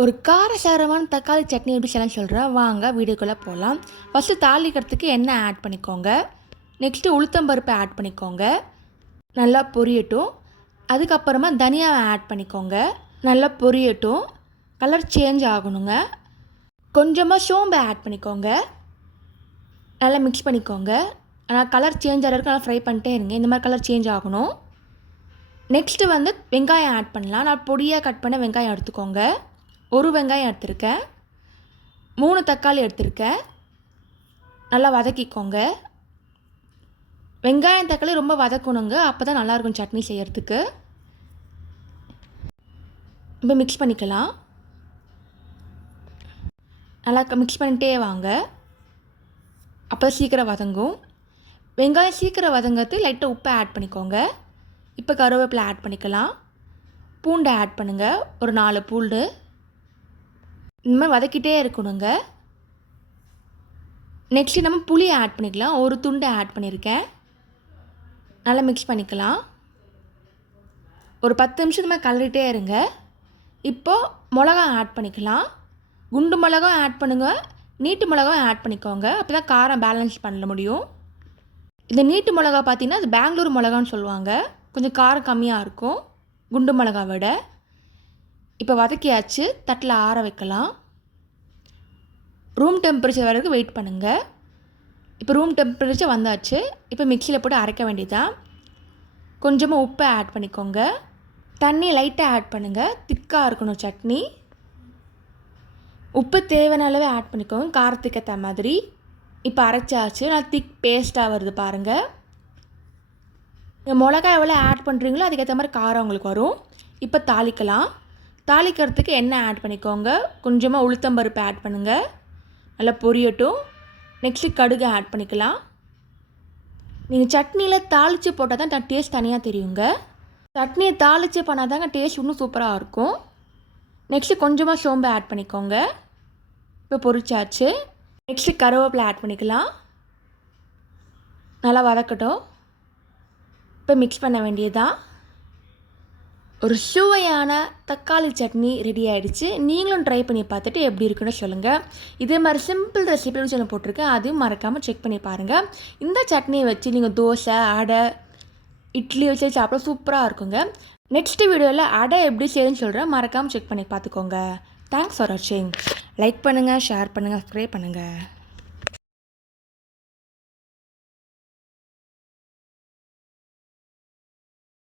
ஒரு காரசாரமான தக்காளி சட்னி எப்படி செய்யலாம்னு சொல்கிறேன், வாங்க வீடியோக்குள்ளே போகலாம். ஃபஸ்ட்டு தாளிக்கிறதுக்கு எண்ணெய் ஆட் பண்ணிக்கோங்க. நெக்ஸ்ட்டு உளுத்தம்பருப்பை ஆட் பண்ணிக்கோங்க, நல்லா பொரியட்டும். அதுக்கப்புறமா தனியாவை ஆட் பண்ணிக்கோங்க, நல்லா பொரியட்டும். கலர் சேஞ்ச் ஆகணுங்க. கொஞ்சமாக சோம்பை ஆட் பண்ணிக்கோங்க, நல்லா மிக்ஸ் பண்ணிக்கோங்க. ஆனால் கலர் சேஞ்ச் ஆகிறதுக்கு நல்லா ஃப்ரை பண்ணிட்டே இருங்க. இந்த மாதிரி கலர் சேஞ்ச் ஆகணும். நெக்ஸ்ட்டு வெங்காயம் ஆட் பண்ணலாம். நான் பொடியாக கட் பண்ண வெங்காயம் எடுத்துக்கோங்க. ஒரு வெங்காயம் எடுத்திருக்கேன், 3 தக்காளி எடுத்திருக்கேன். நல்லா வதக்கிக்கோங்க. வெங்காயம் தக்காளி ரொம்ப வதக்கணுங்க, அப்போ தான் நல்லாயிருக்கும் சட்னி செய்கிறதுக்கு. இப்போ மிக்ஸ் பண்ணிக்கலாம். நல்லா மிக்ஸ் பண்ணிட்டே வாங்க, அப்போ சீக்கிரம் வதங்கும். வெங்காயம் சீக்கிரம் வதங்கிறது லைட்டாக உப்பை ஆட் பண்ணிக்கோங்க. இப்போ கருவேப்பிலை ஆட் பண்ணிக்கலாம். பூண்டை ஆட் பண்ணுங்கள், ஒரு 4 பூண்டு. இந்த மாதிரி வதக்கிட்டே இருக்கணுங்க. நெக்ஸ்ட்டு நம்ம புளியை ஆட் பண்ணிக்கலாம். ஒரு துண்டை ஆட் பண்ணியிருக்கேன். நல்லா மிக்ஸ் பண்ணிக்கலாம். ஒரு 10 நிமிஷம் இந்த மாதிரி கலரிட்டே இருங்க. இப்போது மிளகா ஆட் பண்ணிக்கலாம். குண்டு மிளகாவும் ஆட் பண்ணுங்கள், நீட்டு மிளகாவும் ஆட் பண்ணிக்கோங்க. அப்போ தான் காரம் பேலன்ஸ் பண்ண முடியும். இந்த நீட்டு மிளகா பார்த்திங்கன்னா அது பெங்களூர் மிளகான்னு சொல்லுவாங்க, கொஞ்சம் காரம் கம்மியாக இருக்கும் குண்டு மிளகா விட. இப்போ வதக்கியாச்சு, தட்டில் ஆற வைக்கலாம். ரூம் டெம்பரேச்சர் வரைக்கும் வெயிட் பண்ணுங்கள். இப்போ ரூம் டெம்பரேச்சர் வந்தாச்சு. இப்போ மிக்சியில் போட்டு அரைக்க வேண்டியதான். கொஞ்சமாக உப்பை ஆட் பண்ணிக்கோங்க, தண்ணி லைட்டாக ஆட் பண்ணுங்கள், திக்காக இருக்கணும் சட்னி. உப்பு தேவையான அளவே ஆட் பண்ணிக்கோங்க, காரத்துக்கு ஏற்ற மாதிரி. இப்போ அரைச்சாச்சு, நான் திக் பேஸ்ட்டாக வருது பாருங்கள். நீங்கள் மிளகாய் எவ்வளோ ஆட் பண்ணுறீங்களோ அதுக்கேற்ற மாதிரி காரம் உங்களுக்கு வரும். இப்போ தாளிக்கலாம். தாளிக்கிறதுக்கு எண்ணெய் ஆட் பண்ணிக்கோங்க, கொஞ்சமாக உளுத்தம்பருப்பு ஆட் பண்ணுங்கள், நல்லா பொரியட்டும். நெக்ஸ்ட்டு கடுகு ஆட் பண்ணிக்கலாம். நீங்கள் சட்னியில் தாளித்து போட்டால் தான் டேஸ்ட் தனியாக தெரியுங்க. சட்னியை தாளித்து பண்ணால் தாங்க டேஸ்ட் இன்னும் சூப்பராக இருக்கும். நெக்ஸ்ட்டு கொஞ்சமாக சோம்பு ஆட் பண்ணிக்கோங்க. இப்போ பொரிச்சாச்சு. நெக்ஸ்ட்டு கருவேப்பிலை ஆட் பண்ணிக்கலாம், நல்லா வதக்கட்டும். இப்போ மிக்ஸ் பண்ண வேண்டியதுதான். ஒரு சுவையான தக்காளி சட்னி ரெடி ஆகிடுச்சு. நீங்களும் ட்ரை பண்ணி பார்த்துட்டு எப்படி இருக்குன்னு சொல்லுங்கள். இதே மாதிரி சிம்பிள் ரெசிபி சேனல் போட்டிருக்கேன், அதையும் மறக்காமல் செக் பண்ணி பாருங்கள். இந்த சட்னியை வச்சு நீங்கள் தோசை, அடை, இட்லி வச்சு சாப்பிட சூப்பராக இருக்குங்க. நெக்ஸ்ட் வீடியோவில் அடை எப்படி செய்யுதுன்னு சொல்கிறேன், மறக்காமல் செக் பண்ணி பார்த்துக்கோங்க. தேங்க்ஸ் ஃபார் வாட்சிங். லைக் பண்ணுங்கள், ஷேர் பண்ணுங்கள், சப்ஸ்கிரைப் பண்ணுங்கள்.